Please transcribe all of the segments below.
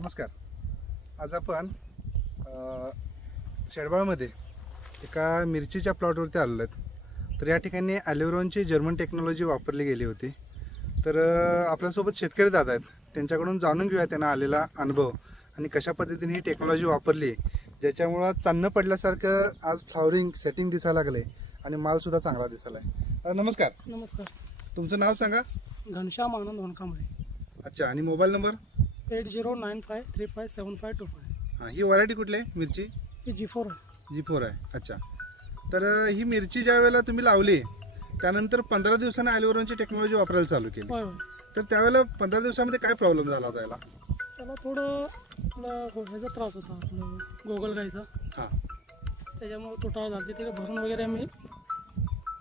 नमस्कार. आज आपण शेडबाळमध्ये एका मिरचीच्या प्लॉटवरती आलेलो आहेत. तर या ठिकाणी ॲलिव्हरॉनची जर्मन टेक्नॉलॉजी वापरली गेली होती. तर आपल्यासोबत शेतकरी दादा आहेत. त्यांच्याकडून जाणून घेऊया त्यांना आलेला अनुभव आणि कशा पद्धतीने ही टेक्नॉलॉजी वापरली ज्याच्यामुळं चांदणं पडल्यासारखं आज फ्लॉवरिंग सेटिंग दिसायला लागले आणि मालसुद्धा चांगला दिसायला आहे नमस्कार. नमस्कार. तुमचं नाव सांगा. घनश्याम आनंद वनकांबळे अच्छा आणि mobile number? Eight zero nine five three five seven five two five. हां ही व्हरायटी कुठली आहे? मिरची? ही जी फोर आहे. जी फोर आहे. अच्छा. तर अ, ही मिरची ज्या वेळेला तुम्ही लावली त्यानंतर पंधरा दिवसांनी ॲलिव्हरॉनची टेक्नॉलॉजी वापरायला चालू केली. होय होय. तर त्यावेळेला पंधरा दिवसामध्ये काय प्रॉब्लेम झाला होता याला? त्याला थोडं आपलं गो- ह्याचा त्रास होता आपलं गोगल गायचा हां. त्याच्यामुळे तुटाळ झाली ते भरून वगैरे आम्ही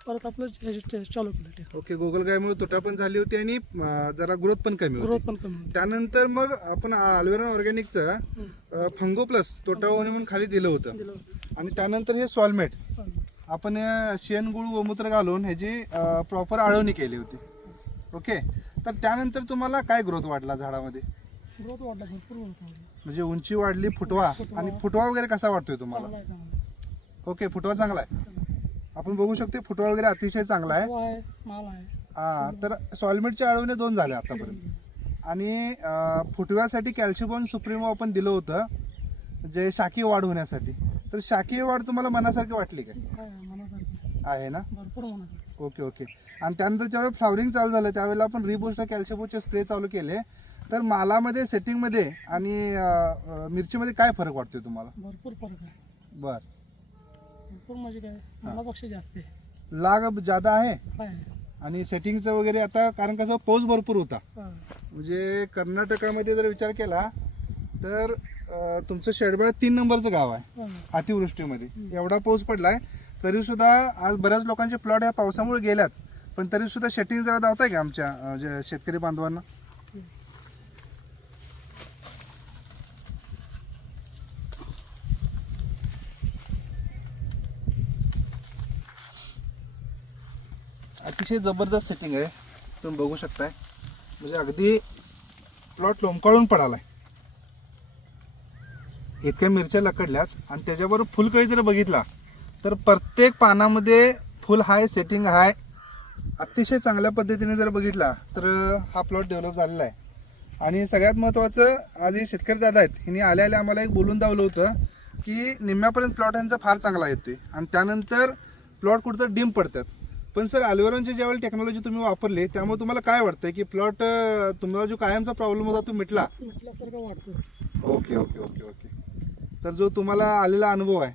परत आपलं चालू केलं ते. ओके गोगल गायमुळे तुटा पण झाली होती आणि अ, जरा ग्रोथ पण कमी ग्रोथ होती पण कमी होती. त्यानंतर मग आपण अल्वेरॉन ऑर्गॅनिकचं. फंगो प्लस तोटावणे म्हणून खाली दिलं होतं. दिलं होतं. आणि त्यानंतर हे सॉलमेट चालेल. आपण अ, शेणगुळ गोमूत्र घालून ह्याची प्रॉपर आळवणी केली होती. ओके? तर त्यानंतर तुम्हाला काय ग्रोथ वाटला झाडामध्ये? ग्रोथ वाढला भरपूर वाढला. म्हणजे उंची वाढली फुटवा. आणि फुटवा वगैरे कसा वाटतोय तुम्हाला? चांगला आहे चांगला ओके फुटवा चांगला आहे. आपण बघू शकतो फुटवा वगैरे अतिशय चांगला आहे. हा तर सॉलिमेटचे आळवणे दोन झाले आतापर्यंत. आणि फुटव्यासाठी कॅल्शियम सुप्रीमो आपण दिलं होतं जे शाकीय वाढ होण्यासाठी. तर शाकीय वाढ तुम्हाला मनासारखी वाटली काय? आहे ना? Okay okay. आणि त्यानंतर ज्यावेळेला फ्लॉवरिंग चालू झालं त्यावेळेला आपण रिबोस्टर कॅल्शियमचे स्प्रे चालू केले. तर मालामध्ये सेटिंगमध्ये आणि मिरचीमध्ये काय फरक वाटतोय तुम्हाला? भरपूर फरक आहे. बर. भरपूर म्हणजे जास्त आहे. लाग जादा आहे आहे आणि सेटिंगचं वगैरे आता कारण कसं पाऊस भरपूर होता. हा. म्हणजे कर्नाटकामध्ये जर विचार केला तर अं, तुमचं शेडबळ तीन नंबरचं गाव आहे हा. अतिवृष्टीमध्ये. एवढा पाऊस पडलाय तरी सुद्धा आज बऱ्याच लोकांचे प्लॉट ह्या पावसामुळे गेल्यात. पण तरी सुद्धा शेटिंग जरा धावताय का आमच्या अं, जे शेतकरी बांधवांना? अतिशय जबरदस्त सेटिंग आहे. तुम्ही बघू शकताय. म्हणजे अगदी प्लॉट लोंबकाळून आहे इतक्या मिरच्या लकडल्यात आणि त्याच्याबरोबर फुलकळी जर बघितला तर प्रत्येक पानामध्ये फुल हाय सेटिंग हाय. अतिशय चांगल्या पद्धतीने जर बघितला तर हा प्लॉट डेव्हलप झालेला आहे. आणि सगळ्यात महत्त्वाचं आज हे शेतकरी दादा आहेत हिने आल्या आल्या आम्हाला एक बोलून दावलं होतं की निम्म्यापर्यंत प्लॉट यांचा फार चांगला येतोय. आणि त्यानंतर प्लॉट कुठं डिम पडतात. पण सर अल्वेरॉनची ज्यावेळी टेक्नॉलॉजी तुम्ही वापरली त्यामुळे तुम्हाला काय वाटतंय की प्लॉट तुम्हाला जो कायमचा प्रॉब्लेम होता तो मिटला? वाटतं ओके ओके ओके ओके. तर जो तुम्हाला आलेला अनुभव आहे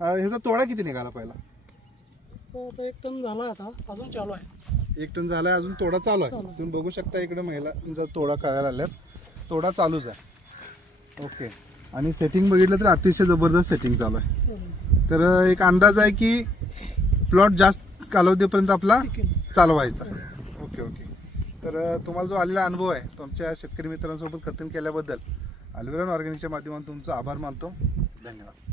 ह्याचा तोडा किती निघाला पहिला? एक टन झाला आता अजून चालू आहे. एक टन झालाय अजून तोडा चालू आहे. तुम्ही बघू शकता इकडे महिला तोडा करायला आल्यात तोडा चालूच आहे. ओके. आणि सेटिंग बघितलं तर अतिशय जबरदस्त सेटिंग चालू आहे. चालेल. तर एक अंदाज आहे की प्लॉट जास्त कालावधीपर्यंत आपला. चालवायचा. Okay okay. तर तुम्हाला जो आलेला अनुभव आहे तुमच्या शेतकरी मित्रांसोबत कथन केल्याबद्दल अल्विरॉन ऑर्गॅनिकच्या माध्यमातून तुमचा आभार मानतो. धन्यवाद.